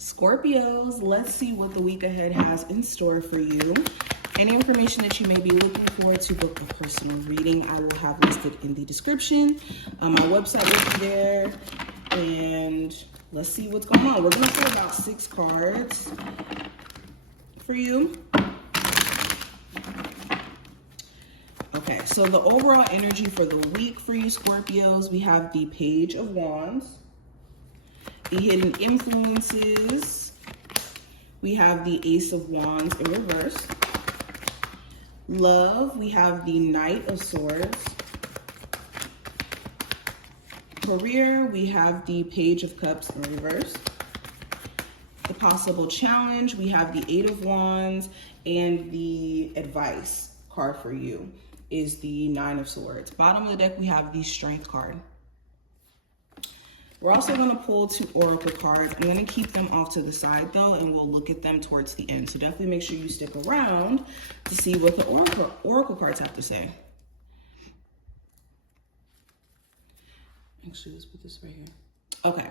Scorpios, let's see what the week ahead has in store for you. Any information that you may be looking for to book a personal reading, I will have listed in the description. My website will be there, and let's see what's going on. We're going to pull about 6 cards for you. Okay, so the overall energy for the week for you Scorpios, we have the Page of Wands, the Hidden Influences, we have the Ace of Wands in reverse. Love, we have the Knight of Swords. Career, we have the Page of Cups in reverse. The possible challenge, we have the Eight of Wands, and the advice card for you is the Nine of Swords. Bottom of the deck, we have the Strength card. We're also going to pull 2 oracle cards. I'm going to keep them off to the side though, and we'll look at them towards the end. So definitely make sure you stick around to see what the oracle cards have to say. Actually, let's put this right here. Okay.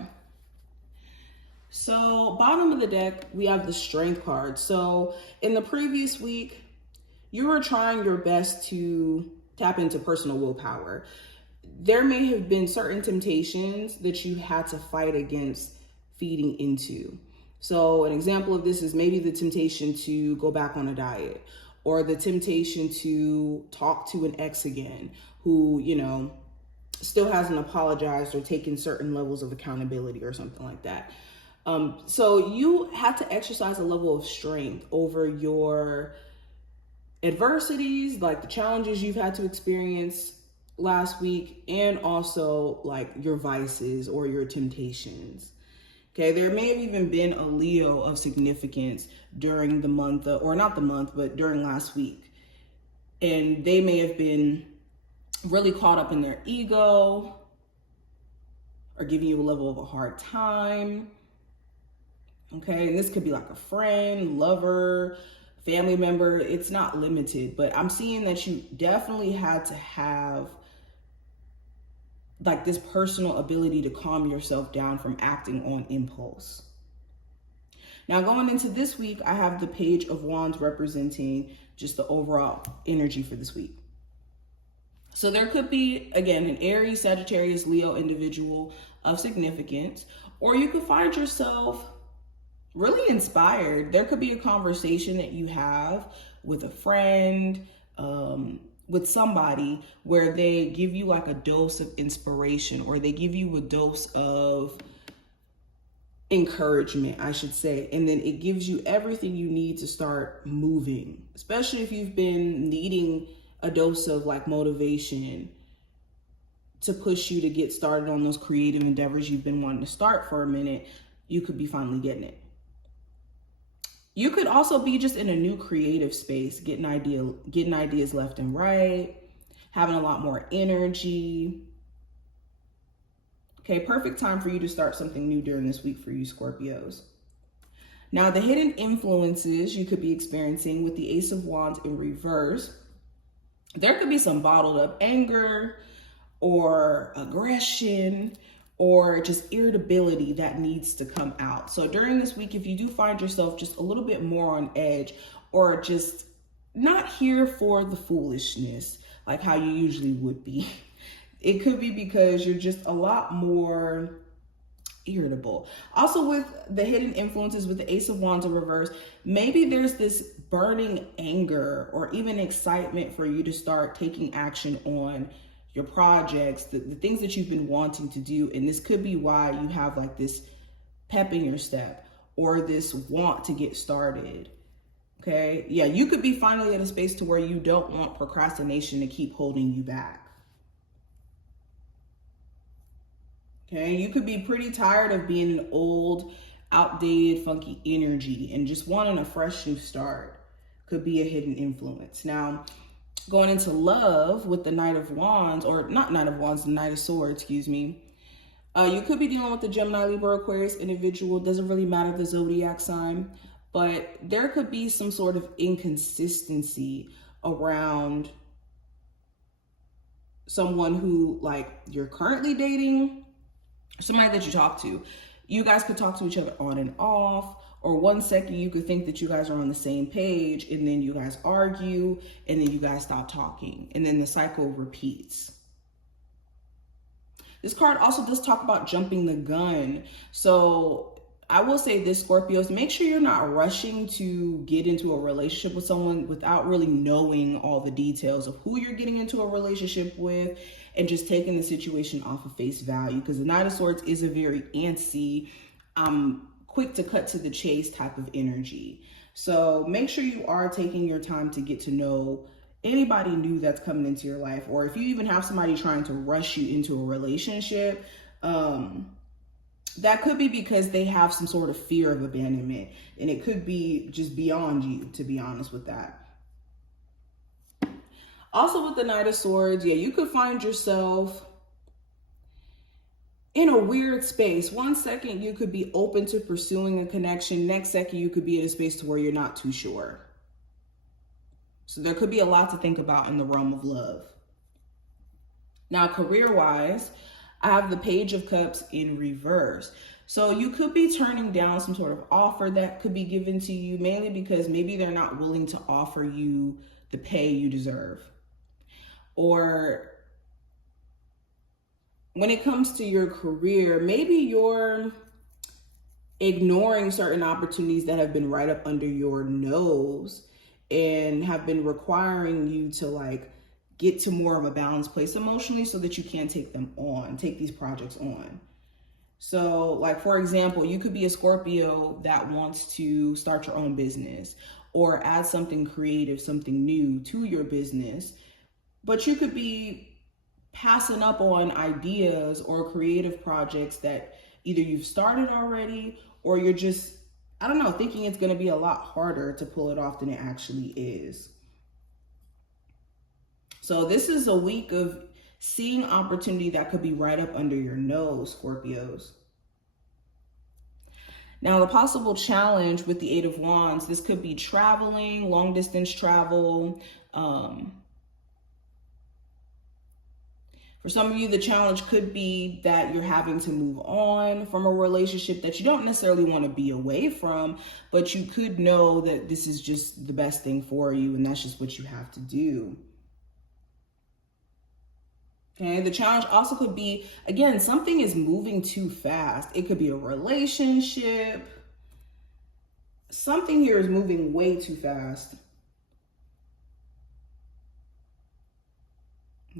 So bottom of the deck, we have the Strength card. So in the previous week, you were trying your best to tap into personal willpower. There may have been certain temptations that you had to fight against feeding into. So an example of this is maybe the temptation to go back on a diet, or the temptation to talk to an ex again who, you know, still hasn't apologized or taken certain levels of accountability or something like that. So you have to exercise a level of strength over your adversities, like the challenges you've had to experience last week, and also like your vices or your temptations. Okay, there may have even been a Leo of significance during the month, or not the month, but during last week. And they may have been really caught up in their ego or giving you a level of a hard time. Okay, and this could be like a friend, lover, family member. It's not limited, but I'm seeing that you definitely had to have like this personal ability to calm yourself down from acting on impulse. Now going into this week, I have the Page of Wands representing just the overall energy for this week. So there could be, again, an Aries, Sagittarius, Leo individual of significance, or you could find yourself really inspired. There could be a conversation that you have with a friend, with somebody, where they give you like a dose of inspiration, or they give you a dose of encouragement, I should say. And then it gives you everything you need to start moving, especially if you've been needing a dose of like motivation to push you to get started on those creative endeavors you've been wanting to start for a minute. You could be finally getting it. You could also be just in a new creative space, getting ideas left and right, having a lot more energy. Okay, perfect time for you to start something new during this week for you Scorpios. Now, the hidden influences you could be experiencing with the Ace of Wands in reverse, there could be some bottled up anger or aggression, or just irritability that needs to come out. So during this week, if you do find yourself just a little bit more on edge, or just not here for the foolishness like how you usually would be, it could be because you're just a lot more irritable. Also with the hidden influences with the Ace of Wands in reverse, maybe there's this burning anger or even excitement for you to start taking action on your projects, the things that you've been wanting to do. And this could be why you have like this pep in your step, or this want to get started. Okay. Yeah. You could be finally at a space to where you don't want procrastination to keep holding you back. Okay. You could be pretty tired of being an old, outdated, funky energy and just wanting a fresh new start. Could be a hidden influence. Now, going into love with the Knight of Wands, or not Knight of Wands, the Knight of Swords, excuse me. You could be dealing with the Gemini, Libra, Aquarius individual. Doesn't really matter the zodiac sign, but there could be some sort of inconsistency around someone who like you're currently dating, somebody that you talk to. You guys could talk to each other on and off, or one second you could think that you guys are on the same page, and then you guys argue, and then you guys stop talking, and then the cycle repeats. This card also does talk about jumping the gun. So I will say this, Scorpios, make sure you're not rushing to get into a relationship with someone without really knowing all the details of who you're getting into a relationship with, and just taking the situation off of face value, because the Knight of Swords is a very antsy, quick to cut to the chase type of energy. So make sure you are taking your time to get to know anybody new that's coming into your life, or if you even have somebody trying to rush you into a relationship, that could be because they have some sort of fear of abandonment, and it could be just beyond you, to be honest with that. Also with the Knight of Swords, yeah, you could find yourself in a weird space. One second you could be open to pursuing a connection. Next second you could be in a space to where you're not too sure. So there could be a lot to think about in the realm of love. Now, career-wise, I have the Page of Cups in reverse. So you could be turning down some sort of offer that could be given to you, mainly because maybe they're not willing to offer you the pay you deserve. Or when it comes to your career, maybe you're ignoring certain opportunities that have been right up under your nose and have been requiring you to like get to more of a balanced place emotionally so that you can take these projects on. So like, for example, you could be a Scorpio that wants to start your own business or add something creative, something new to your business, but you could be passing up on ideas or creative projects that either you've started already, or you're just, I don't know, thinking it's going to be a lot harder to pull it off than it actually is. So this is a week of seeing opportunity that could be right up under your nose, Scorpios. Now, the possible challenge with the Eight of Wands, this could be traveling, long distance travel. For some of you, the challenge could be that you're having to move on from a relationship that you don't necessarily want to be away from, but you could know that this is just the best thing for you, and that's just what you have to do. Okay, the challenge also could be, again, something is moving too fast. It could be a relationship. Something here is moving way too fast.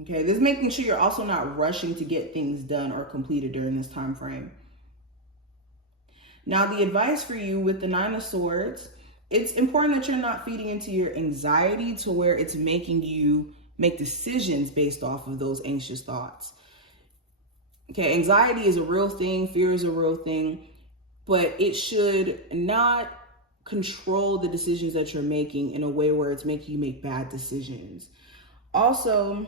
Okay, this is making sure you're also not rushing to get things done or completed during this time frame. Now, the advice for you with the Nine of Swords, it's important that you're not feeding into your anxiety to where it's making you make decisions based off of those anxious thoughts. Okay, anxiety is a real thing, fear is a real thing, but it should not control the decisions that you're making in a way where it's making you make bad decisions. Also,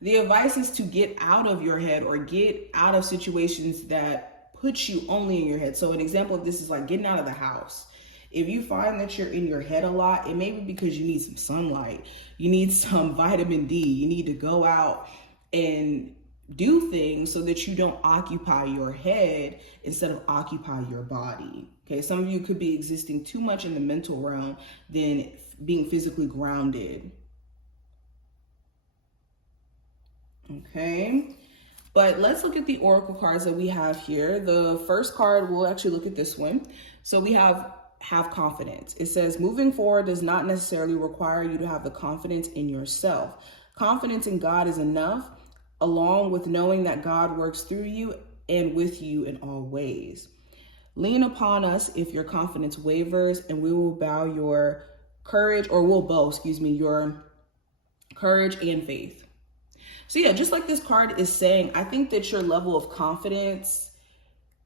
the advice is to get out of your head or get out of situations that put you only in your head. So an example of this is like getting out of the house. If you find that you're in your head a lot, it may be because you need some sunlight. You need some vitamin D. You need to go out and do things so that you don't occupy your head instead of occupy your body. Okay, some of you could be existing too much in the mental realm than being physically grounded. Okay, but let's look at the oracle cards that we have here. The first card, we'll actually look at this one. So we have confidence. It says moving forward does not necessarily require you to have the confidence in yourself. Confidence in God is enough, along with knowing that God works through you and with you in all ways. Lean upon us if your confidence wavers, and we will bow your courage, or we'll bow, your courage and faith. So yeah, just like this card is saying, I think that your level of confidence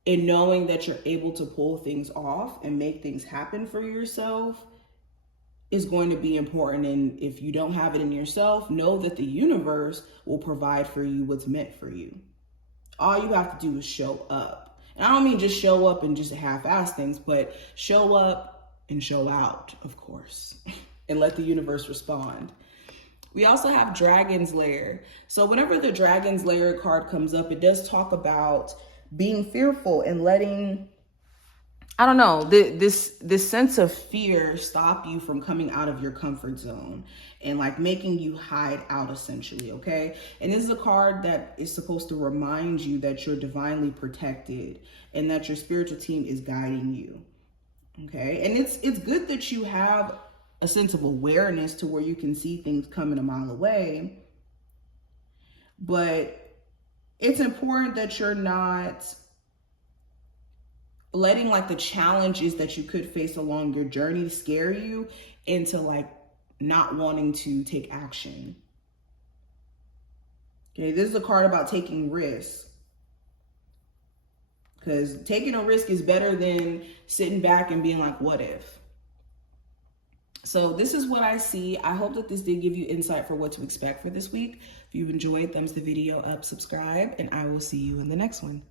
in knowing that you're able to pull things off and make things happen for yourself is going to be important. And if you don't have it in yourself, know that the universe will provide for you what's meant for you. All you have to do is show up. And I don't mean just show up and just half-ass things, but show up and show out, of course, and let the universe respond. We also have Dragon's Lair. So whenever the Dragon's Lair card comes up, it does talk about being fearful and letting, I don't know, this sense of fear stop you from coming out of your comfort zone and like making you hide out essentially, okay? And this is a card that is supposed to remind you that you're divinely protected and that your spiritual team is guiding you, okay? And it's good that you have a sense of awareness to where you can see things coming a mile away, but it's important that you're not letting like the challenges that you could face along your journey scare you into like not wanting to take action. Okay, this is a card about taking risks, because taking a risk is better than sitting back and being like, what if? So this is what I see. I hope that this did give you insight for what to expect for this week. If you've enjoyed, thumbs the video up, subscribe, and I will see you in the next one.